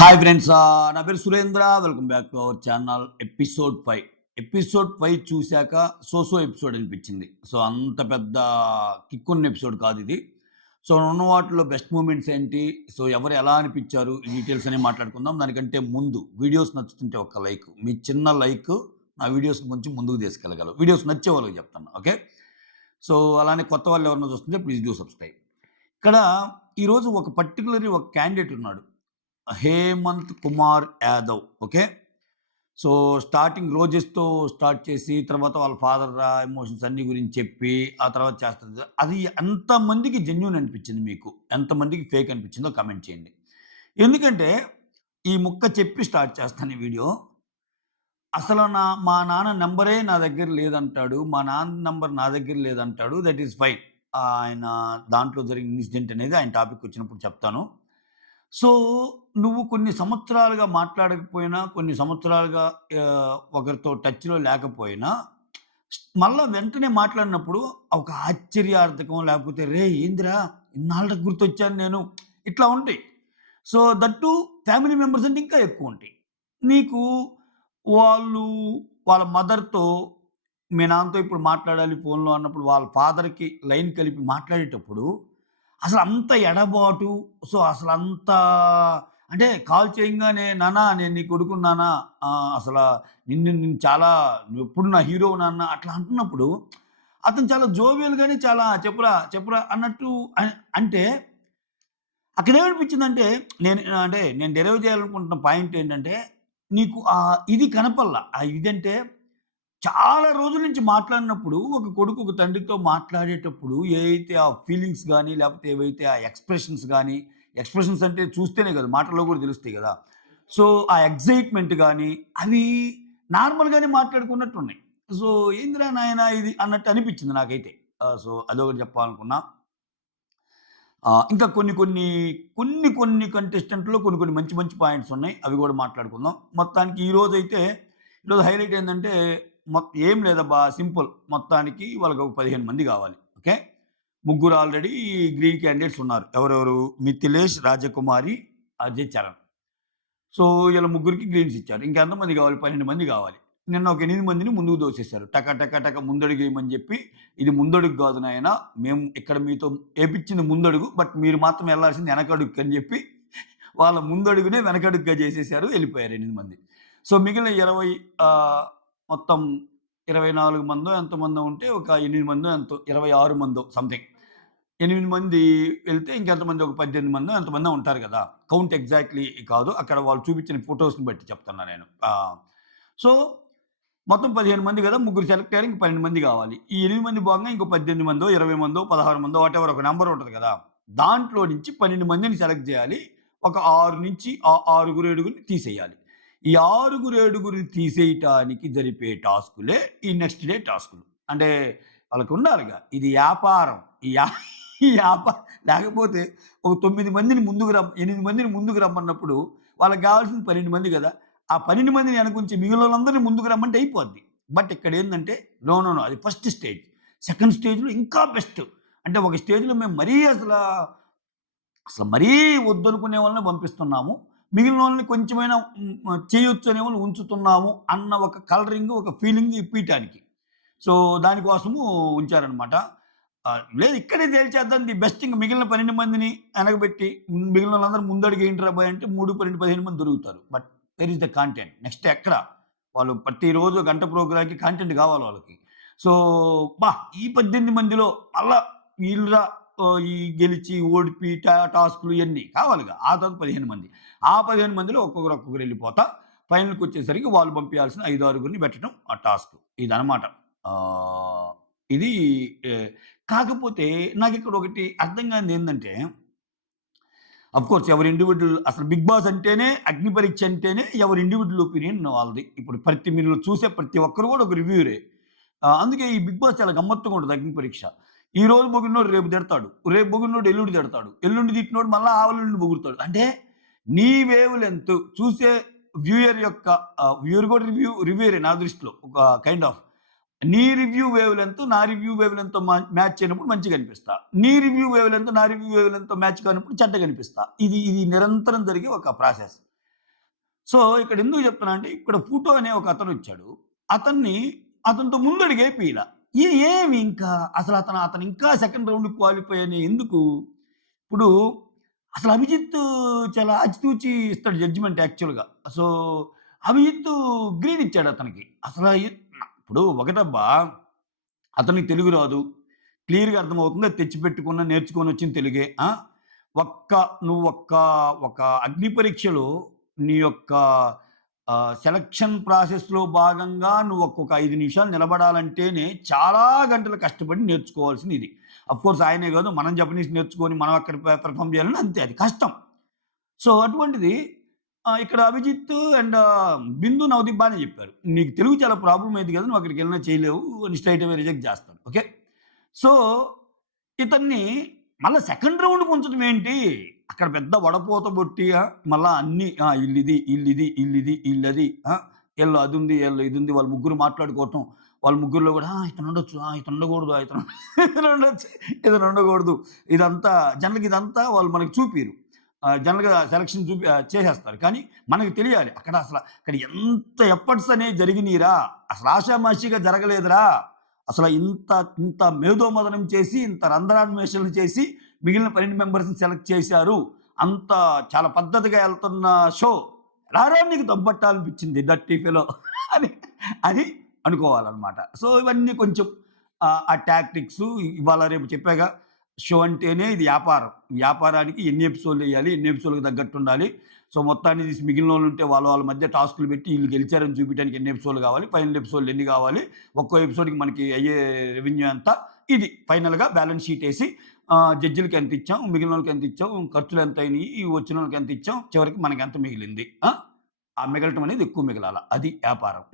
Hi friends, నా పేరు Surendra. Welcome back to our channel. Episode 5. Episode 5 చూశాక సో ఎపిసోడ్ అనిపించింది. సో అంత పెద్ద కిక్ ఉన్న ఎపిసోడ్ కాదు ఇది. సో ఉన్న వాటిలో బెస్ట్ మూమెంట్స్ ఏంటి, సో ఎవరు ఎలా అనిపించారు, ఈ డీటెయిల్స్ అనేవి మాట్లాడుకుందాం. దానికంటే ముందు వీడియోస్ నచ్చుతుంటే ఒక లైక్, మీ చిన్న లైక్ నా వీడియోస్ని కొంచెం ముందుకు తీసుకెళ్ళగలరు. వీడియోస్ నచ్చే వాళ్ళకి చెప్తాను, ఓకే? సో అలానే కొత్త వాళ్ళు ఎవరైనా చూస్తుంటే ప్లీజ్ డూ సబ్స్క్రైబ్. ఇక్కడ ఈరోజు ఒక పర్టికులర్లీ ఒక క్యాండిడేట్ ఉన్నాడు, Hemant Kumar Yadav. Okay, so starting రోజెస్తో స్టార్ట్ చేసి తర్వాత వాళ్ళ ఫాదర్ ఎమోషన్స్ అన్ని గురించి చెప్పి ఆ తర్వాత చేస్తుంది. అది ఎంతమందికి జెన్యూన్ అనిపించింది, మీకు ఎంతమందికి ఫేక్ అనిపించిందో కమెంట్ చేయండి. ఎందుకంటే ఈ ముక్క చెప్పి స్టార్ట్ చేస్తాను ఈ వీడియో. అసలు మా నాన్న నెంబరే నా దగ్గర లేదంటాడు, మా నాన్న నెంబర్ నా దగ్గర లేదంటాడు. That is fine. ఆయన దాంట్లో జరిగిన ఇన్సిడెంట్ అనేది ఆయన టాపిక్ వచ్చినప్పుడు చెప్తాను. సో, నువ్వు కొన్ని సంవత్సరాలుగా మాట్లాడకపోయినా, కొన్ని సంవత్సరాలుగా ఒకరితో టచ్‌లో లేకపోయినా, మళ్ళా వెంటనే మాట్లాడినప్పుడు ఒక ఆశ్చర్యార్థకం, లేకపోతే "రేయ్! ఏందిరా ఇన్నాళ్ళకి గుర్తొచ్చాను నేను" ఇట్లా ఉంటాయి. So, that two family members అంటే ఇంకా ఎక్కువుంటాయి. నీకు వాళ్ళు వాళ్ళ మదర్‌తో, మీ నాన్నతో ఇప్పుడు మాట్లాడాలి ఫోన్‌లో అన్నప్పుడు, వాళ్ళ ఫాదర్‌కి లైన్ కలిపి మాట్లాడేటప్పుడు అసలంత ఎడబాటు. సో, అసలంత అంటే కాల్ చేయంగానే, "నాన్న నేను నీ కొడుకుని నాన్న, అసల నిన్ను చాలా, నువ్వెప్పుడు నా హీరోవు నాన్న" అట్లా అంటున్నప్పుడు, అతను చాలా జోవియల్‌గానే చాలా "చెప్పురా, చెప్పురా" అన్నట్టు అంటే అక్కడేమనిపించిందంటే, నేను డెరైవ్ చేయాలనుకుంటున్న పాయింట్ ఏంటంటే, నీకు ఇది కనపల్లా. ఆ ఇదంటే చాలా రోజుల నుంచి మాట్లాడినప్పుడు, ఒక కొడుకు ఒక తండ్రితో మాట్లాడేటప్పుడు ఏవైతే ఆ ఫీలింగ్స్ గాని, లేపోతే ఏవైతే ఆ ఎక్స్‌ప్రెషన్స్ గాని, ఎక్స్‌ప్రెషన్స్ అంటే చూస్తేనే కాదు, మాటల్లో కూడా తెలుస్తాయి గదా! సో, ఆ ఎక్సైట్‌మెంట్ గాని, అవి నార్మల్‌గానే మాట్లాడుకున్నట్టున్నాయి. సో, ఏందిరా నాయనా ఇది అన్నట్టు అనిపించింది నాకైతే. సో, అదొకటి చెప్పాలనుకున్నా. ఇంకా కొన్ని కంటెస్టెంట్‌లో కొన్ని మంచి మంచి పాయింట్స్ ఉన్నాయి. అవి గూడా మాట్లాడుకుందాం. మొత్తానికి ఈరోజు హైలైట్ ఏందంటే, ఏం లేదబ్బా, సింపుల్. మొత్తానికి వాళ్ళకి ఒక 15 మంది గావాలి. ఓకే. ముగ్గురు ఆల్రెడీ గ్రీన్ క్యాండిడేట్స్ ఉన్నారు. ఎవరెవరు? మిథిలేష్, రాజకుమారి, అజయ్ చరణ్. సో, ఈళ్ళ ముగ్గురికి గ్రీన్స్ ఇచ్చారు. ఇంకెంతమంది గావాలి? 12 మంది గావాలి. నిన్న ఒక 8 మందిని ముందుకు దోసేశారు. టక టక టక ముందడుగేయమని జెప్పి, ఇది ముందడుగు గాదు నాయనా, మేము ఇక్కడ మీతో ఏపిచ్చింది ముందడుగు. బట్ మీరు మాత్రం ఎళ్ళాల్సింది ఎనకడుగు అని జెప్పి, వాళ్ళ ముందడుగునే వెనకడుగుగా జేసేశారు. ఎళ్ళిపోయారు 8 మంది. సో, మిగిలిన 20, మొత్తం 24 మందో ఎంతమందో ఉంటే, ఒక 8 మందో ఎంతో, 26 మందో సంథింగ్. 8 మంది వెళ్తే ఇంకెంతమంది, ఒక 18 మందో ఎంతమందో ఉంటారు గదా! కౌంట్ ఎగ్జాక్ట్‌లీ కాదు. అక్కడ వాళ్ళు చూపించిన ఫోటోస్‌ని బట్టి చెప్తున్నా నేను. సో, మొత్తం 15 మంది గదా! ముగ్గురు సెలెక్ట్ అయ్యారు. ఇంక 12 మంది గావాలి. ఈ 8 మంది పోంగా ఇంకో 18 మందో, 20 మందో, 16 మందో వాటెవర్ ఒక నంబర్ ఉంటది గదా! దాంట్లో నుంచి 12 మందిని సెలెక్ట్ జేయాలి. ఒక 6 నుంచి ఆరుగురు, ఏడుగురిని తీసేయాలి. ఈ ఆరుగురు, ఏడుగురిని తీసేయటానికి జరిపే టాస్కులే ఈ నెక్స్ట్ డే టాస్కులు. అంటే వాళ్ళకుండాలిగా. ఇది యాపారం. ఈ యా ఈ లేకపోతే ఒక 9 మందిని 8 మందిని ముందుకు రమ్మన్నప్పుడు వాళ్ళకి గావాల్సింది 12 మంది గదా! ఆ 12 మందిని వెనకుంచి మిగిలినోళ్ళందరిని ముందుకు రమ్మంటే అయిపోద్ది. బట్ ఇక్కడేందంటే నో. అది ఫస్ట్ స్టేజ్. సెకండ్ స్టేజ్‌లో ఇంకా బెస్ట్. అంటే ఒక స్టేజ్‌లో మేము అసలు మరీ వద్దనుకునే వాళ్ళని పంపిస్తున్నాము. మిగిలిన వాళ్ళని కొంచెమైనా చేయొచ్చు అనే వాళ్ళని ఉంచుతున్నాము అన్న ఒక కలరింగ్, ఒక ఫీలింగ్ ఇప్పియటానికి. సో, దానికోసము ఉంచారనమాట. లేదు ఇక్కడే తేల్చేద్దాం, ది బెస్ట్. ఇంక మిగిలిన 12 మందిని ఎనకబెట్టి, మిగిలినోళ్ళందరూ ముందడుగేయండిరా బాయ్ అంటే 3, 12, 15 మంది దొరుకుతారు. But where is the content? Next ఎక్కడ? వాళ్ళు ప్రతిరోజు గంట ప్రోగ్రామ్‌కి కంటెంట్ కావాలి వాళ్ళకి. సో, ఈ 18 మందిలో మళ్ళా వీళ్ళురా, ఈ గెలిచి, ఓడిపి, టాస్క్‌లు ఇయన్నీ కావాలిగా. ఆ తర్వాత 15 మంది. ఆ 15 మందిలో ఒక్కొక్కరు ఎళ్ళిపోతా, ఫైనల్‌కొచ్చేసరికి వాళ్ళు పంపియాల్సిన 5, 6గురిని పెట్టడం ఆ టాస్క్. ఇదనమాట. ఆహ్, ఇది ఎ కాకపోతే నాకిక్కడ ఒకటి అర్థం కానిదేందంటే, అఫ్‌కోర్స్ ఎవరి ఇండివిడ్యువల్, అసలు 'బిగ్ బాస్' అంటేనే, అగ్ని పరీక్ష అంటేనే ఎవరి ఇండివిడ్యువల్ ఒపీనియన్ వాళ్ళది. ఇప్పుడు మీరు చూసే ప్రతి ఒక్కరు కూడా ఒక రివ్యూయరే. అందుకే ఈ 'బిగ్ బాస్' చాలా గమ్మత్తుగా ఉంటది, అగ్ని పరీక్ష. ఈరోజు పొగిడినోడు రేపు తిడతాడు. రేపు పొగిడినోడు ఎల్లుండి తిడతాడు. ఎల్లుండి తిట్టినోడు మళ్ళా ఆవలెల్లుండి పొగుడుతాడు. అంటే నీ వేవ్ లెంత్ చూసే వ్యూయర్ యొక్క, వ్యూయర్ కూడా రివ్యూయరే నా దృష్టిలో. ఒక కైండ్ ఆఫ్ నీ రివ్యూ వేవ్ లెంత్, నా రివ్యూ వేవ్ లెంగ్త్‌తో మ్యాచ్ అయినప్పుడు మంచిగా అనిపిస్తా. నీ రివ్యూ వేవ్ లెంత్, నా రివ్యూ వేవ్ లెంగ్త్‌తో మ్యాచ్ కానప్పుడు చెడ్డగా అనిపిస్తా. ఇది నిరంతరం జరిగే ఒక ప్రాసెస్. సో, ఇక్కడ ఎందుకు చెప్తున్నా అంటే, ఇక్కడ ఫుటో అనే ఒక అతనొచ్చాడు. అతన్ని అతనితో ముందడుగు ఏపియలా. ఏమి ఇంకా అతను ఇంకా సెకండ్ రౌండ్‌కి క్వాలిఫై అని ఎందుకు? ఇప్పుడు అసలు అభిజిత్ చాలా ఆచితూచి ఇస్తాడు జడ్జిమెంట్ యాక్చువల్‌గా. సో, అభిజిత్ గ్రీన్ ఇచ్చాడు అతనికి. అసల ఇప్పుడు ఒకటబ్బా అతనికి తెలుగు రాదు. క్లియర్‌గా అర్థమవుతుంది. అది తెచ్చిపెట్టుకున్న, నేర్చుకొనొచ్చిన తెలుగే. ఆ! ఒక్క నువ్వొక్క ఒక అగ్ని పరీక్షలో నీ యొక్క సెలక్షన్ ప్రాసెస్‌లో భాగంగా నువ్వు ఒక్కొక్క 5 నిమిషాలు నిలబడాలంటేనే చాలా గంటలు కష్టపడి నేర్చుకోవాల్సింది ఇది. అఫ్‌కోర్స్ ఆయనే కాదు మనం జపనీస్ నేర్చుకొని మనం అక్కడ పెర్ఫార్మ్ చేయాలంటే అంతే అది కష్టం. సో, అటువంటిది ఇక్కడ అభిజిత్ అండ్ బిందు, నవదీప్ బానే చెప్పారు. "నీకు తెలుగు చాలా ప్రాబ్లమ్ అయ్యిద్ది కదా! నువ్వు అక్కడికెళ్ళినా చేయలేవు" అని స్ట్రెయిట్ అవే రిజెక్ట్ చేస్తాను. ఓకే. సో, ఇతన్ని మళ్ళా సెకండ్ రౌండ్‌కి ఉంచడం ఏంటి? అక్కడ పెద్ద వడపోత బొట్టి మళ్ళా అన్నీ ఈళ్ళిది, ఈళ్ళిది, ఈళ్ళిది, ఈళ్ళది ఈళ్ళు అదుంది, ఈళ్ళు ఇదుంది. వాళ్ళు ముగ్గురు మాట్లాడుకోవటం. వాళ్ళ ముగ్గురిలో కూడా ఇతనుండొచ్చు, ఇతను ఉండకూడదు, ఇతనుండొచ్చు, ఇతనుండకూడదు. ఇదంతా జనరల్‌గా ఇదంతా వాళ్ళు మనకు చూపియరు. జనరల్‌గా సెలక్షన్ చేసేస్తారు. కానీ మనకు తెలియాలి. అక్కడ ఎంత ఎఫర్ట్స్ అనేవి జరిగినియిరా! అసలు ఆషామాషీగా జరగలేదురా! అసల ఇంత మేధోమథనం చేసి, ఇంత రంధ్రాన్వేషణలు చేసి, మిగిలిన 12 మెంబర్స్‌ని సెలెక్ట్ చేశారు. అంత చాలా పద్ధతిగా ఎళ్తున్న షో. ఎలారా నీకు దబ్బట్టాలనిపించింది డర్టీ ఫెలో అని అని అనుకోవాలనమాట. సో, ఇవన్నీ కొంచెం ఆ టాక్టిక్సు ఇవాళ రేపు చెప్పాగా షో అంటేనే ఇది వ్యాపారం. వ్యాపారానికి ఎన్ని ఎపిసోడ్‌లెయ్యాలి, ఎన్ని ఎపిసోడ్‌లకి తగ్గట్టుండాలి. సో, మొత్తాన్ని తీసి మిగిలినోళ్ళుంటే వాళ్ళ మధ్య టాస్కులు పెట్టి ఈళ్ళు గెలిచారని చూపియడానికి ఎన్ని ఎపిసోడ్‌లు కావాలి, ఫైనల్ ఎపిసోడ్‌లు ఎన్ని కావాలి, ఒక్కో ఎపిసోడ్‌కి మనకి అయ్యే రెవెన్యూ ఎంత, ఇది ఫైనల్‌గా బ్యాలెన్స్ షీట్ ఏసి జడ్జిలకి ఎంతిచ్చాం, మిగిలినోళ్ళకి ఎంతిచ్చాం, ఖర్చులెంతయినియి, వచ్చినోళ్ళకి ఎంతిచ్చాం, చివరికి మనకెంత మిగిలింది. ఆ మిగలటం అనేది ఎక్కువ మిగలాల. అది వ్యాపారం.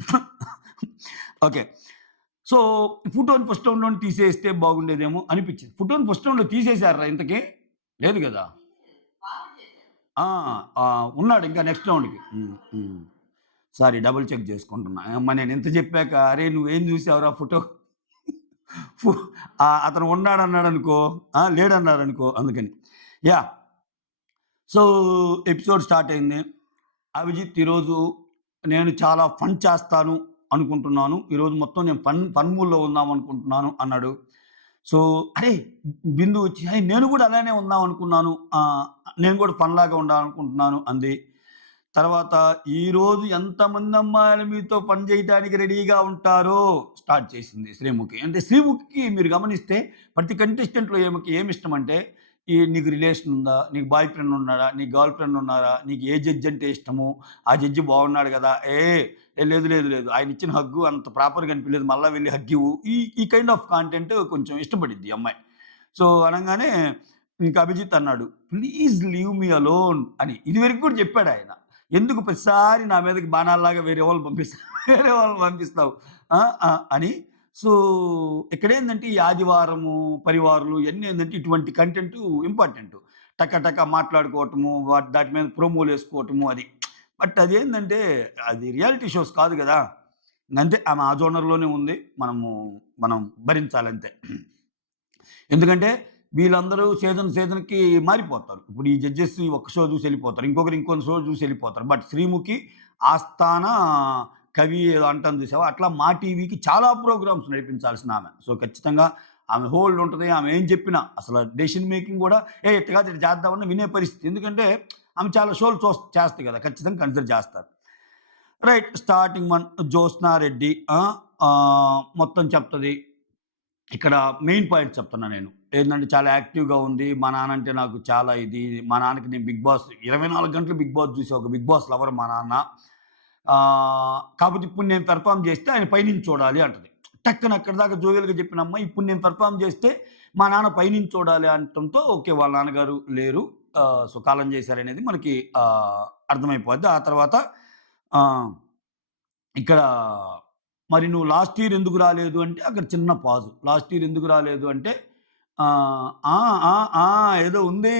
ఓకే. సో, ఫోటోని ఫస్ట్ రౌండ్‌లోనే తీసేస్తే బాగుండేదేమో అనిపిచ్చింది. ఫోటోని ఫస్ట్ రౌండ్‌లో తీసేసారా ఇంతకి? లేదు గదా! ఆ! ఉన్నాడు ఇంకా నెక్స్ట్ రౌండ్‌కి. సారీ డబుల్ చెక్ చేసుకుంటున్నా. నేనింత చెప్పాక "అరేయ్! నువ్వేం చూసావురా ఫోటో?" ఫు అతను ఉన్నాడన్నాడనుకో, లేడన్నారనుకో అందుకని. యాహ్! సో, ఎపిసోడ్ స్టార్ట్ అయింది. అభిజిత్ ఈరోజు నేను చాలా ఫన్ చేస్తాను అనుకుంటున్నాను. ఈరోజు మొత్తం నేను ఫన్ మూడ్‌లో ఉందామనుకుంటున్నాను అన్నాడు. సో, అరే! బిందు వచ్చి నేను కూడా అలానే ఉందామనుకున్నాను. నేను కూడా ఫన్‌లాగా ఉండాలనుకుంటున్నాను అంది. తర్వాత ఈరోజు ఎంతమంది అమ్మాయిలు మీతో పని చేయటానికి రెడీగా ఉంటారో స్టార్ట్ చేసింది శ్రీముఖి. అంటే శ్రీముఖికి మీరు గమనిస్తే ప్రతి కంటెస్టెంట్‌లో ఈమెకి ఏమిష్టమంటే నీకు రిలేషన్ ఉందా? నీకు బాయ్ ఫ్రెండ్ ఉన్నాడా? నీకు గర్ల్ ఫ్రెండ్ ఉన్నారా? నీకు ఏ జడ్జ్ అంటే ఇష్టము? ఆ జడ్జి బాగున్నాడు గదా! లేదు, లేదు, లేదు. ఆయనిచ్చిన హగ్గు అంత ప్రాపర్‌గా అనిపియలేదు. మళ్ళా వెళ్లి హగ్ ఇవ్వు. ఈ కైండ్ ఆఫ్ కాంటెంట్ కొంచెం ఇష్టపడిద్ది ఈ అమ్మాయి. సో, అనంగానే ఇంక అభిజిత్ అన్నాడు, "ప్లీజ్ లీవ్ మీ అలోన్" అని. ఇదివరకు కూడా చెప్పాడాయన. ఎందుకు ప్రతిసారి నా మీదకి బాణాల్లాగా వేరే వాళ్ళని పంపిస్తావు వేరే వాళ్ళని పంపిస్తావు అని. సో, ఇక్కడేందంటే ఈ ఆదివారము, పరివారాలు ఇయన్నీ ఏందంటే ఇటువంటి కంటెంటు ఇంపార్టెంటు. టక టక మాట్లాడుకోవటము, దాటి మీద ప్రోమోలేసుకోవటము అది. బట్ అదేందంటే అది రియాలిటీ షోస్ కాదు గదా! ఇంగంతే ఆమె ఆ జోనర్‌లోనే ఉంది. మనం భరించాలంతే. ఎందుకంటే వీళ్ళందరూ సీజన్‌కి మారిపోతారు. ఇప్పుడు ఈ జడ్జెస్ ఒక్క షో చూసి ఎళ్ళిపోతారు. ఇంకొకరు ఇంకో షో చూసి ఎళ్ళిపోతారు. బట్ శ్రీముఖి ఆస్థాన కవి ఏదో అంటాను చూసావా? అట్లా మా టీవీకి చాలా ప్రోగ్రామ్స్ నడిపించాల్సిన ఆమె. సో, ఖచ్చితంగా ఆమె హోల్డ్ ఉంటది. ఆమె ఏం చెప్పినా అసలు డెసిషన్ మేకింగ్ గూడా ఇట్ట కాదు ఇట్ట చేద్దామని వినే పరిస్థితి. ఎందుకంటే ఆమె చాలా షోలు చేస్తది కదా! ఖచ్చితంగా కన్సిడర్ చేస్తారు. రైట్ స్టార్టింగ్ జ్యోత్స్నా రెడ్డి మొత్తం చెప్తది. ఇక్కడ మెయిన్ పాయింట్ చెప్తున్నా నేను. ఏందంటే చాలా యాక్టివ్‌గా ఉంది. మా నాన్నంటే నాకు చాలా ఇది. మా నాన్నకి నేను 'బిగ్ బాస్' 24 గంటలు 'బిగ్ బాస్' చూసే ఒక 'బిగ్ బాస్' లవర్ మా నాన్న. కాపోతే ఇప్పుడు నేను పెర్ఫార్మ్ చేస్తే ఆయన పైనుంచి చూడాలి అంటది. టక్కున అక్కడిదాకా జోవియల్‌గా చెప్పిన అమ్మాయి ఇప్పుడు నేను పెర్ఫార్మ్ చేస్తే మా నాన్న పైనుంచి చూడాలి అనటంతో ఓకే. వాళ్ళ నాన్నగారు లేరు. సో, కాలం చేశారనేది మనకి అర్థమైపోద్ది. ఆ తర్వాత ఆహ్, ఇక్కడ మరి నువ్వు లాస్ట్ ఇయర్ ఎందుకు రాలేదు అంటే అక్కడ చిన్న పాజు. లాస్ట్ ఇయర్ ఎందుకు రాలేదు అంటే ఆహ్, ఆ! ఆ! ఆ! ఏదో ఉంది.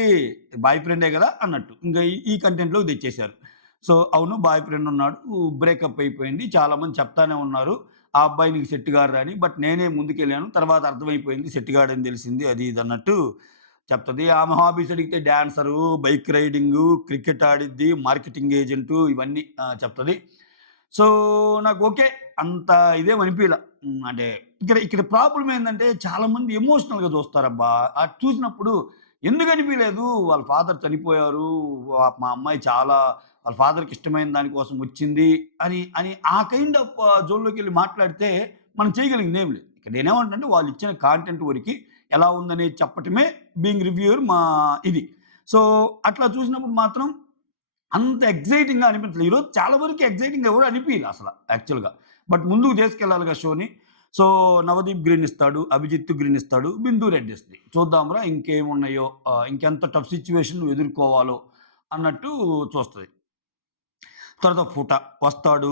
బాయ్ ఫ్రెండే గదా! అన్నట్టు. ఇంక ఈ కంటెంట్‌లోకి తెచ్చేసారు. సో, అవును బాయ్ ఫ్రెండ్ ఉన్నాడు. బ్రేకప్ అయిపోయింది. చాలామంది చెప్తానే ఉన్నారు. ఆ అబ్బాయి నీకు సెట్ గాడురా అని. బట్ నేనే ముందుకెళ్ళాను. తర్వాత అర్థమైపోయింది సెట్ గాడని తెలిసింది అది ఇది అన్నట్టు చెప్తది. ఆమె హాబీస్ అడిగితే డాన్సరు, బైక్ రైడింగు, క్రికెట్ ఆడిద్ది, మార్కెటింగ్ ఏజెంటు ఇవన్నీ చెప్తది. సో, నాకు ఓకే. అంత ఇదేం అనిపియల. అంటే ఇక్కడ ఇక్కడ ప్రాబ్లమ్ ఏందంటే చాలామంది ఎమోషనల్‌గా చూస్తారబ్బా! అది చూసినప్పుడు ఎందుకు అనిపియలేదు? వాళ్ళ ఫాదర్ చనిపోయారు. మా అమ్మాయి చాలా వాళ్ళ ఫాదర్‌కి ఇష్టమైన దాని కోసం వచ్చింది అని ఆ కైండ్ ఆఫ్ జోన్‌లోకెళ్ళి మాట్లాడితే మనం చేయగలిగిందేం లేదు. ఇక్కడ నేనేమంటున్నానంటే వాళ్ళు ఇచ్చిన కాంటెంట్ వరకి ఎలా ఉందనేది చెప్పటమే బీయింగ్ రివ్యూయర్ మా ఇది. సో, అట్లా చూసినప్పుడు మాత్రం అంత ఎక్సైటింగ్‌గా అనిపించలేదు. ఈరోజు చాలా వరకు ఎక్సైటింగ్‌గా కూడా అనిపియలే అసల యాక్చువల్‌గా. బట్ ముందుకు తీసుకెళ్ళాలిగా షోని. సో, నవదీప్ గ్రీన్ ఇస్తాడు, అభిజిత్ గ్రీన్ ఇస్తాడు, బిందు రెడ్ ఇస్తది. చూద్దాంరా ఇంకేమున్నాయో ఇంకెంత టఫ్ సిట్యుయేషన్ నువ్వు ఎదుర్కోవాలో అన్నట్టు చూస్తది. తర్వాత ఫుట వస్తాడు.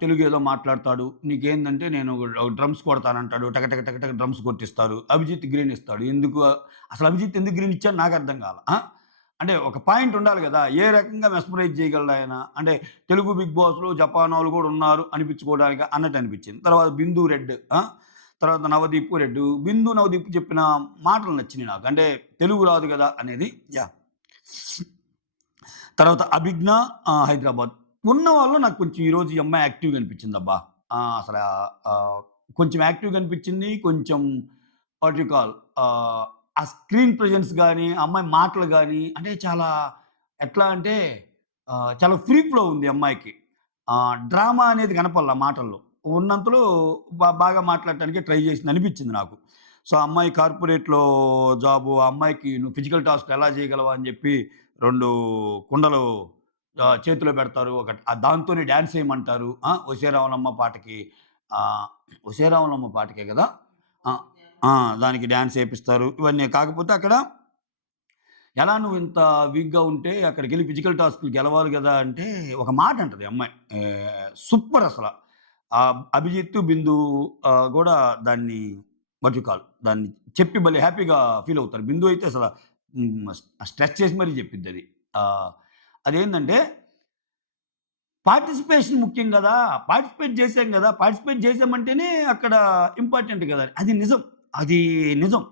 తెలుగు ఏదో మాట్లాడతాడు. నీకేందంటే నేను డ్రమ్స్ కొడతానంటాడు. టక టక టక టక డ్రమ్స్ కొట్టిస్తారు. అభిజిత్ గ్రీన్ ఇస్తాడు. ఎందుకు అసలు అభిజిత్ ఎందుకు గ్రీన్ ఇచ్చాడో నాకర్థం కాల. అంటే ఒక పాయింట్ ఉండాలి గదా! ఏ రకంగా మెస్మరైజ్ చేయగలడాయన? అంటే తెలుగు బిగ్ బాస్‌లో జపానోళ్ళు గూడా ఉన్నారు అనిపించుకోవడానికా అన్నట్టు అనిపించింది. తర్వాత బిందు రెడ్. తర్వాత నవదీప్ రెడ్. బిందు, నవదీప్ చెప్పిన మాటలు నచ్చినియి నాకు. అంటే తెలుగు రాదు గదా! అనేది. యాహ్! తర్వాత అభిజ్ఞ హైదరాబాద్. ఉన్నవాళ్ళు నాకు కొంచెం ఈరోజు ఈ అమ్మాయి యాక్టివ్‌గా అనిపించిందబ్బా! అసలా ఆహ్, కొంచెం యాక్టివ్‌గా అనిపించింది. కొంచెం వాట్ యూ కాల్ ఆ స్క్రీన్ ప్రెజెన్స్ గాని, ఆ అమ్మాయి మాటలు గాని అంటే చాలా ఎట్లా అంటే చాలా ఫ్రీ ఫ్లో ఉంది అమ్మాయికి. డ్రామా అనేది కనపడల మాటల్లో. ఉన్నంతలో బాగా మాట్లాడటానికి ట్రై చేసింది అనిపించింది నాకు. సో, ఆ అమ్మాయి కార్పొరేట్‌లో జాబు, ఆ అమ్మాయికి నువ్వు ఫిజికల్ టాస్క్‌లు ఎలా చేయగలవా అని చెప్పి 2 కుండలు చేతిలో పెడతారు. దాంతోనే డాన్స్ ఏయమంటారు. 'ఒసేయ్ రావులమ్మ' పాటకి ఆహ్, 'ఒసేయ్ రావులమ్మ' పాటకే గదా! ఆ! ఆ! దానికి డాన్స్ ఏపిస్తారు. ఇవన్నీ కాకపోతే అక్కడ ఎలా నువ్వింత వీక్‌గా ఉంటే అక్కడికెళ్ళి ఫిజికల్ టాస్క్‌లు గెలవాలి గదా! అంటే ఒక మాట అంటది ఆ అమ్మాయి. సూపర్ అసల. 'అభిజిత్, బిందు' గూడా దాన్ని వాట్ యూ కాల్ దాన్ని చెప్పి భలే హ్యాపీగా ఫీల్ అవుతారు. బిందు అయితే అసల స్ట్రెస్ చేసి మరీ చెప్పిద్దది. ఆహ్, అదేందంటే పార్టిసిపేషన్ ముఖ్యం గదా! పార్టిసిపేట్ జేశాం గదా! పార్టిసిపేట్ జేశామంటేనే అక్కడ ఇంపార్టెంట్ గదా! అది నిజం. అది నిజం.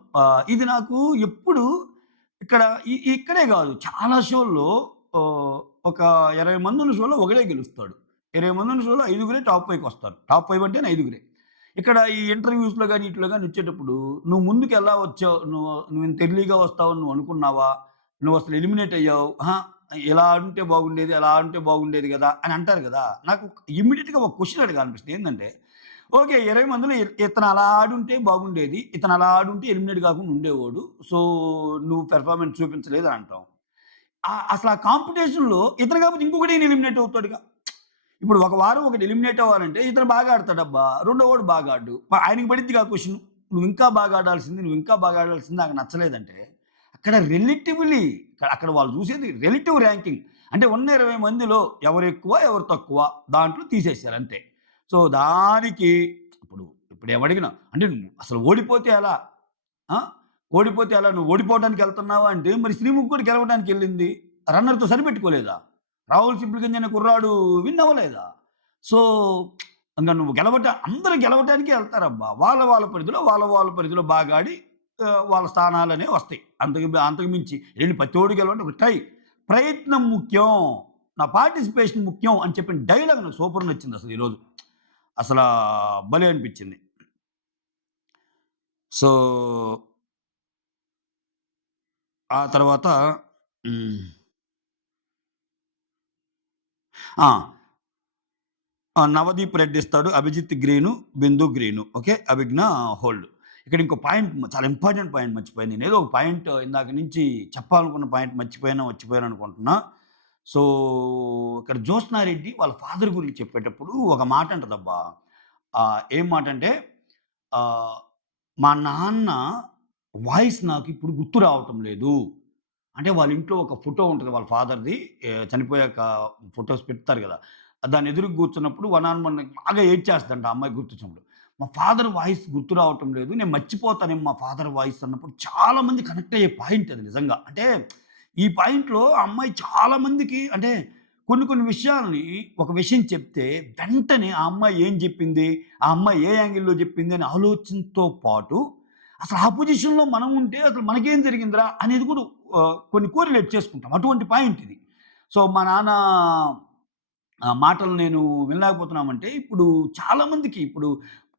ఇది నాకు ఎప్పుడు ఇక్కడ ఇక్కడే గాదు. చాలా షోల్లో ఆహ్, ఒక 20 మందున్న షోలో ఒకడే గెలుస్తాడు. 20 మందున్న షోలో ఐదుగురే టాప్ 5కొస్తారు. టాప్ 5 అంటేనే ఐదుగురే. ఇక్కడ ఈ ఇంటర్‌వ్యూస్‌లో గాని, ఈటిలో గాని వచ్చేటప్పుడు నువ్వు ముందుకెలా వచ్చావు? నువ్వింత ఎర్లీగా వస్తావని నువ్వు అనుకున్నావా? నువ్వసలు ఎలిమినేట్ అయ్యావు. ఇలా ఆడుంటే బాగుండేది, అలా ఆడుంటే బాగుండేది గదా! అని అంటారు గదా! నాకు ఇమ్మీడియేట్‌గా ఒక క్వెషన్ అడగాలనిపిస్తుంది. ఏందంటే, ఓకే. 20 మందిలో ఇతను అలా ఆడుంటే బాగుండేది. ఇతను అలా ఆడుంటే ఎలిమినేట్ కాకుండా ఉండేవాడు. సో, నువ్వు పెర్ఫార్మన్స్ చూపించలేదు అని అంటాం. అసలు ఆ కాంపిటీషన్‌లో ఇతను కాకపోతే ఇంకొకడు ఈయన ఎలిమినేట్ అవుతాడుగా. ఇప్పుడు ఒక వారం ఒకడు ఎలిమినేట్ అవ్వాలంటే ఇతను బాగా ఆడతాడబ్బా! రెండోవాడు బాగా ఆడడు. ఆయనకి పడిద్దిగా ఆ క్వెషన్. నువ్వు ఇంకా బాగా ఆడాల్సింది, నువ్వు ఇంకా బాగా ఆడాల్సింది నాకు నచ్చలేదంటే, అక్కడ రిలేటివ్‌లీ అక్కడ వాళ్ళు చూసేది రిలేటివ్ ర్యాంకింగ్. అంటే ఉన్న 20 మందిలో ఎవరు ఎక్కువ, ఎవరు తక్కువ దాంట్లో తీసేసారు అంతే. సో, దానికి ఇప్పుడు ఇప్పుడు ఏమడిగినా అంటే నువ్వు అసలు ఓడిపోతే ఎలా? ఆ! ఓడిపోతే ఎలా? నువ్వు ఓడిపోవడానికి ఎళ్తున్నావా అంటే, మరి శ్రీముఖి కూడా గెలవడానికెళ్ళింది. రన్నర్‌తో సరిపెట్టుకోలేదా? రాహుల్ సిప్లిగంజ్ అనే కుర్రాడు విన్ అవ్వలేదా? సో, ఇంగ నువ్వు అందరూ గెలవటానికే ఎళ్తారబ్బా! వాళ్ళ పరిధిలో, వాళ్ళ పరిధిలో బాగా ఆడి వాళ్ళ స్థానాలనేవి వస్తాయి. అంతకు మించి ఎళ్లి ప్రతోడు గెలవంటే ఒక ప్రయత్నం ముఖ్యం. నా పార్టిసిపేషన్ ముఖ్యం అని చెప్పిన డైలాగ్ నాకు సూపర్ నచ్చిందసలు ఈరోజు. అసలా భలే అనిపించింది. సో, ఆ తర్వాత హ్మ్. ఆ! నవదీప్ రెడ్ ఇస్తాడు. అభిజిత్ గ్రీను, బిందు గ్రీను. ఓకే. అభిజ్ఞ హోల్డ్. ఇక్కడ ఇంకో పాయింట్ చాలా ఇంపార్టెంట్ పాయింట్ మర్చిపోయాను. నేనేదో ఒక పాయింట్ ఇందాక నుంచి చెప్పాలనుకున్న పాయింట్ మర్చిపోయాను అనుకుంటున్నా. సో, ఇక్కడ జ్యోత్స్నారెడ్డి వాళ్ళ ఫాదర్ గురించి చెప్పేటప్పుడు ఒక మాట అంటదబ్బా! ఏం మాటంటే ఆహ్, మా నాన్న వాయిస్ నాకిప్పుడు గుర్తు రావటం లేదు. అంటే వాళ్ళ ఇంట్లో ఒక ఫోటో ఉంటది వాళ్ళ ఫాదర్‌ది. చనిపోయాక ఫోటోస్ పెడతారు గదా! దాన్ని ఎదురుగా కూర్చున్నప్పుడు వన్ ఆన్ వన్ బాగా ఏడ్చేస్తదంట ఆ అమ్మాయి గుర్తొచ్చినప్పుడు. మా ఫాదర్ వాయిస్ గుర్తు రావటం లేదు. నేను మర్చిపోతానేమో మా ఫాదర్ వాయిస్ అన్నప్పుడు చాలా మంది కనెక్ట్ అయ్యే పాయింట్ అది నిజంగా. అంటే ఈ పాయింట్‌లో ఆ అమ్మాయి చాలా మందికి అంటే కొన్ని విషయాల్ని ఒక విషయం చెప్తే వెంటనే ఆ అమ్మాయి ఏం జెప్పింది? ఆ అమ్మాయి ఏ యాంగిల్‌లో జెప్పింది అని ఆలోచనతో పాటు అసలు ఆ పొజిషన్‌లో మనం ఉంటే అసలు మనకేం జరిగిందిరా అనేది కూడా కొన్ని కోరిలేట్ చేసుకుంటాం. అటువంటి పాయింట్ ఇది. సో, మా నాన్న మాటలు నేను వినలేకపోతున్నామంటే ఇప్పుడు చాలామందికి ఇప్పుడు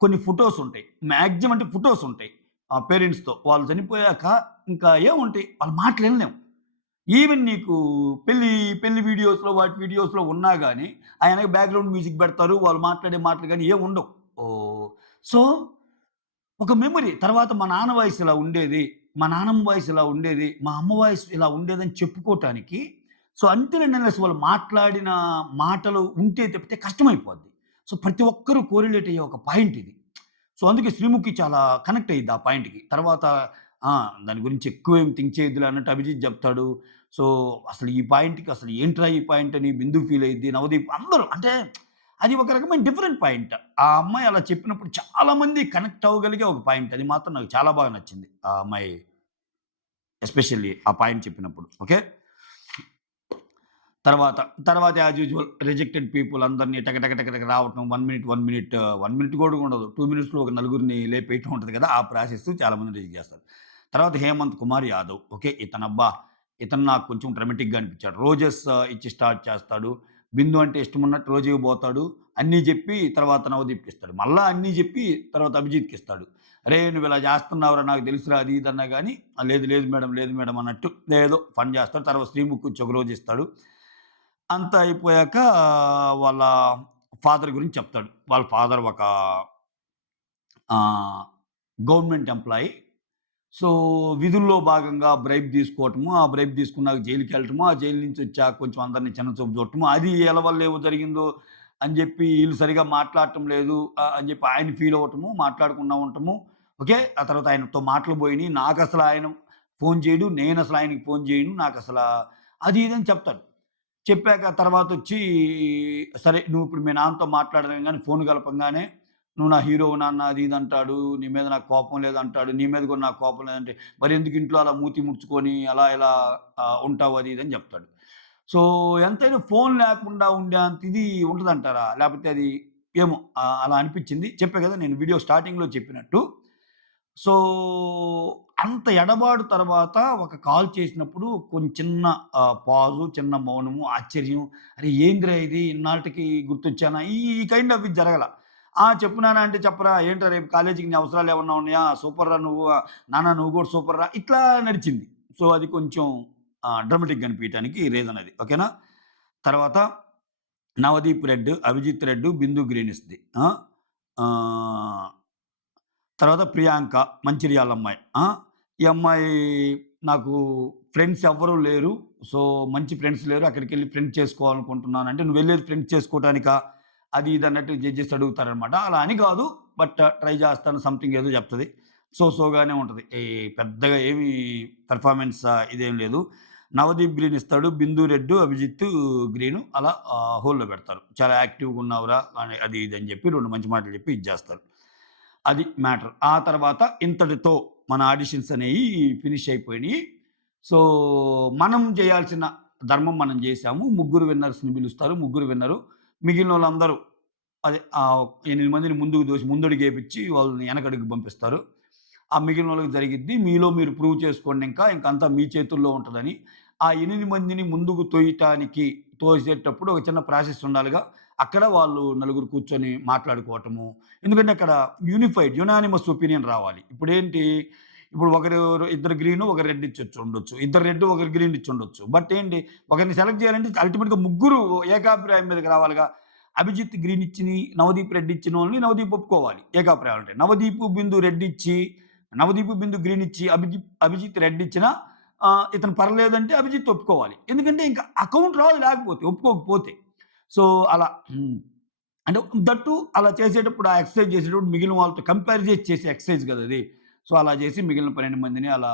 కొన్ని ఫోటోస్ ఉంటాయి. మాక్సిమం అంటే ఫోటోస్ ఉంటాయి. పేరెంట్స్‌తో. వాళ్ళు చనిపోయాక ఇంకా ఏముంటాయి? వాళ్ళ మాటలు వినలేం. ఈవెన్ నీకు పెళ్లి, పెళ్లి వీడియోస్‌లో వాటి వీడియోస్‌లో ఉన్నా గాని, ఆ ఎనక బ్యాక్‌గ్రౌండ్ మ్యూజిక్ పెడతారు. వాళ్ళు మాట్లాడే మాటలు గాని ఏముండవు. ఓహ్! సో, ఒక మెమరీ. తర్వాత మా నాన్న వాయిస్ ఇలా ఉండేది. మా నాన్నమ్మ వాయిస్ ఇలా ఉండేది. మా అమ్మ వాయిస్ ఇలా ఉండేదని చెప్పుకోటానికి సో, అంటిల్ అండ్ అన్‌లెస్ వాళ్ళు మాట్లాడిన మాటలు ఉంటే తప్పితే కష్టమైపోద్ది. సో, ప్రతి ఒక్కరు కోరిలేట్ అయ్యే ఒక పాయింట్ ఇది. సో, అందుకే 'శ్రీముఖి' చాలా కనెక్ట్ అయ్యిద్ది ఆ పాయింట్‌కి. తర్వాత ఆ! దాని గురించి ఎక్కువేం థింక్ చేయొద్దులే అన్నట్టు అభిజిత్ జెప్తాడు. సో, అసలు ఈ పాయింట్‌కి అసలు ఏంట్రా ఈ పాయింట్ అని బిందు ఫీల్ అయ్యిద్ది. నవదీప్ అందరూ అంటే అది ఒక రకమైన డిఫరెంట్ పాయింట్. ఆ అమ్మాయి అలా చెప్పినప్పుడు చాలా మంది కనెక్ట్ అవ్వగలిగే ఒక పాయింట్. అది మాత్రం నాకు చాలా బాగా నచ్చింది. ఆ అమ్మాయి ఎస్పెషల్లీ ఆ పాయింట్ చెప్పినప్పుడు. ఓకే. తర్వాత, తర్వాత యాజ్ యూజువల్ రిజెక్టెడ్ పీపుల్ అందరిని టక టక టక టక రావటం 1 మినిట్, 1 మినిట్, 1 మినిట్ కూడా ఉండదు. 2 మినిట్స్‌లో ఒక నలుగురిని లేపేయటం ఉంటది కదా! ఆ ప్రాసెస్ చాలామంది రిజెక్ట్ చేస్తారు. తర్వాత హేమంత్ కుమార్ యాదవ్. ఓకే. ఇతను నాకు కొంచెం డ్రమాటిక్‌గా అనిపించాడు. రోజెస్ ఇచ్చి స్టార్ట్ చేస్తాడు. బిందు అంటే ఇష్టమున్నట్టు రోజుకి పోతాడు. అన్నీ జెప్పి తర్వాత నవదీప్‌కిస్తాడు. మళ్ళా అన్నీ జెప్పి తర్వాత అభిజిత్‌కిస్తాడు. "అరేయ్! నువ్విలా చేస్తున్నావురా నాకు తెలుసురా" అది ఇది అన్నా గాని, "లేదు లేదు మేడం, లేదు మేడం" అన్నట్టు ఏదో ఫన్ చేస్తాడు. తర్వాత శ్రీముఖిచ్చి ఒక రోజు ఇస్తాడు. అంతా అయిపోయాక వాళ్ళ ఫాదర్ గురించి చెప్తాడు. వాళ్ళ ఫాదర్ ఒక ఆహ్, గవర్నమెంట్ ఎంప్లాయీ. సో, విధుల్లో భాగంగా బ్రైబ్ తీసుకోవటము, ఆ బ్రైబ్ తీసుకున్నాక జైలుకెళ్ళటము, ఆ జైలు నుంచి వచ్చాక కొంచెం అందరిని చిన్న చూపు చూడటము, అది ఈళ్ళ వల్ల ఏమో జరిగిందో అని జెప్పి ఈళ్ళు సరిగ్గా మాట్లాడటం లేదు అని జెప్పి ఆయన ఫీల్ అవ్వటము, మాట్లాడకుండా ఉండటము. ఓకే. ఆ తర్వాత ఆయనతో మాటలు పోయినియి. నాకసల ఆయన ఫోను చేయడు. నేనసలు ఆయనకి ఫోను చేయను. నాకసల అది ఇది అని చెప్తాడు. చెప్పాక తర్వాతొచ్చి, సరే నువ్విప్పుడు మీ నాన్నతో మాట్లాడనంగానే ఫోన్ కలపంగానే, "నువ్వు నా హీరోవు నాన్న" అది ఇది అంటాడు. "నీ మీద నాకు కోపం లేదంటాడు. నీ మీద కూడా నాకు కోపం లేదంటే, మరెందుకు ఇంట్లో అలా మూతి ముడుచుకొని అలా ఇలా ఉంటావు" అది ఇది అని చెప్తాడు. సో, ఎంతైనా ఫోన్ లేకుండా ఉండేంత ఇది ఉంటదంటారా? లేపోతే అది ఏమో అలా అనిపిచ్చింది. చెప్పా గదా! నేను వీడియో స్టార్టింగ్‌లో చెప్పినట్టు. సో, అంత ఎడబాటు తర్వాత ఒక కాల్ చేసినప్పుడు కొంచెం చిన్న పాజు, చిన్న మౌనము, ఆశ్చర్యం. అరే! ఏందిరా ఇది ఇన్నాళ్టికి గుర్తొచ్చానా? ఈ కైండ్ ఆఫ్ ఇది జరగల. చెప్పు నాన్న అంటే చెప్పరా? ఏంట్రా రేపు కాలేజీకి నీ అవసరాలేమన్నా ఉన్నాయా? సూపర్‌రా నువ్వు. నాన్న నువ్వు గూడా సూపర్‌రా. ఇట్లా నడిచింది. సో, అది కొంచెం డ్రామాటిక్‌గా అనిపియటానికి రీజన్ అది. ఓకేనా? తర్వాత 'నవదీప్ రెడ్', 'అభిజిత్ రెడ్', 'బిందు గ్రీనిస్‌ది'. ఆ! ఆహ్ తర్వాత 'ప్రియాంక' మంచిర్యాల అమ్మాయి. ఈ అమ్మాయి నాకు ఫ్రెండ్స్ ఎవ్వరు లేరు. సో, మంచి ఫ్రెండ్స్ లేరు. అక్కడికెళ్ళి ఫ్రెండ్స్ చేసుకోవాలనుకుంటున్నాను అంటే, "నువ్వెళ్ళేది ఫ్రెండ్స్ చేసుకోవటానికా?" అది ఇది అన్నట్టు జడ్జెస్ అడుగుతారనమాట. అలా అని కాదు. బట్ ట్రై చేస్తాను సంథింగ్ ఏదో చెప్తది. సో, ఉంటది. పెద్దగా ఏమి పెర్ఫార్మన్స్ ఇదేం లేదు. నవదీప్ గ్రీన్ ఇస్తాడు. బిందు రెడ్, అభిజిత్ గ్రీను అలా హోల్డ్‌లో పెడతారు. చాలా యాక్టివ్‌గా ఉన్నావురా అని అది ఇది అని చెప్పి 2 మంచి మాటలు చెప్పి ఇచ్చేస్తారు. అది మ్యాటర్. ఆ తర్వాత ఇంతటితో మన ఆడిషన్స్ అనేయి ఫినిష్ అయిపోయినియి. సో, మనం చేయాల్సిన ధర్మం మనం జేశాము. ముగ్గురు విన్నర్స్‌ని పిలుస్తారు. ముగ్గురు విన్నరు. మిగిలినోళ్ళందరూ అదే 8 మందిని ముందుకు దోసి ముందడుగేపిచ్చి వాళ్ళని ఎనకడుగు పంపిస్తారు. ఆ మిగిలినోళ్ళకి జరిగిద్ది. మీలో మీరు ప్రూవ్ చేసుకోండి ఇంకా. ఇంకంతా మీ చేతుల్లో ఉంటదని. ఆ 8 మందిని ముందుకు తోసేటప్పుడు ఒక చిన్న ప్రాసెస్ ఉండాలిగా. అక్కడ వాళ్ళు నలుగురు కూర్చొని మాట్లాడుకోవటము. ఎందుకంటే అక్కడ యునానిమస్ ఒపీనియన్ రావాలి. ఇప్పుడు ఇద్దరు గ్రీను, ఒకరు రెడ్ ఇచ్చొచ్చుండొచ్చు. ఇద్దరు రెడ్, ఒకరు గ్రీన్ ఇచ్చుండొచ్చు. బట్ ఏంటి ఒకరిని సెలెక్ట్ చేయాలంటే అల్టిమేట్‌గా ముగ్గురు ఏకాభిప్రాయం మీదకి రావాలిగా. అభిజిత్ గ్రీన్ ఇచ్చిని, నవదీప్ రెడ్ ఇచ్చినోళ్ళని నవదీప్ ఒప్పుకోవాలి. ఏకాభిప్రాయాలు ఉంటాయి. బిందు రెడ్ ఇచ్చి, బిందు గ్రీన్ ఇచ్చి, అభిజిత్ రెడ్ ఇచ్చినా ఇతను పర్లేదంటే అభిజిత్ ఒప్పుకోవాలి. ఎందుకంటే ఇంక అకౌంట్ రాదు లేకపోతే ఒప్పుకోకపోతే. సో, అలా అంటే దట్టు అలా చేసేటప్పుడు ఆ ఎక్సర్సైజ్ చేసేటప్పుడు మిగిలిన వాళ్ళతో కంపేర్ చేసే ఎక్సర్సైజ్ కదా అది. సో, అలా చేసి మిగిలిన 12 మందిని అలా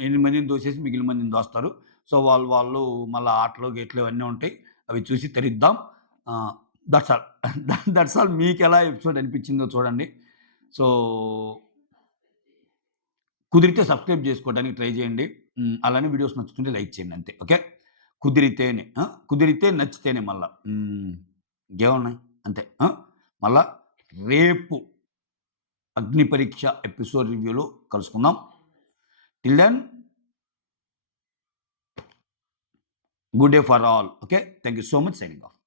8 మందిని దోసేసి మిగిలిన మందిని దోస్తారు. సో, వాళ్ళు మళ్ళా ఆటలు, గీటలు ఇవన్నీ ఉంటాయి. అవి చూసి తరిద్దాం. ఆహ్, దట్స్ ఆల్. That's all. మీకెలా ఎపిసోడ్ అనిపించిందో చూడండి. సో, కుదిరితే సబ్స్క్రైబ్ చేసుకోవడానికి ట్రై చేయండి. అలానే వీడియోస్ నచ్చుతుంటే లైక్ చేయండి అంతే. ఓకే. కుదిరితేనే. కుదిరితే నచ్చితేనే మళ్ళా. ఇంకేమున్నాయి అంతే. మళ్ళా రేపు అగ్ని పరీక్ష ఎపిసోడ్ రివ్యూలో కలుసుకుందాం. Till then good day for all. Okay, thank you so much. Signing of.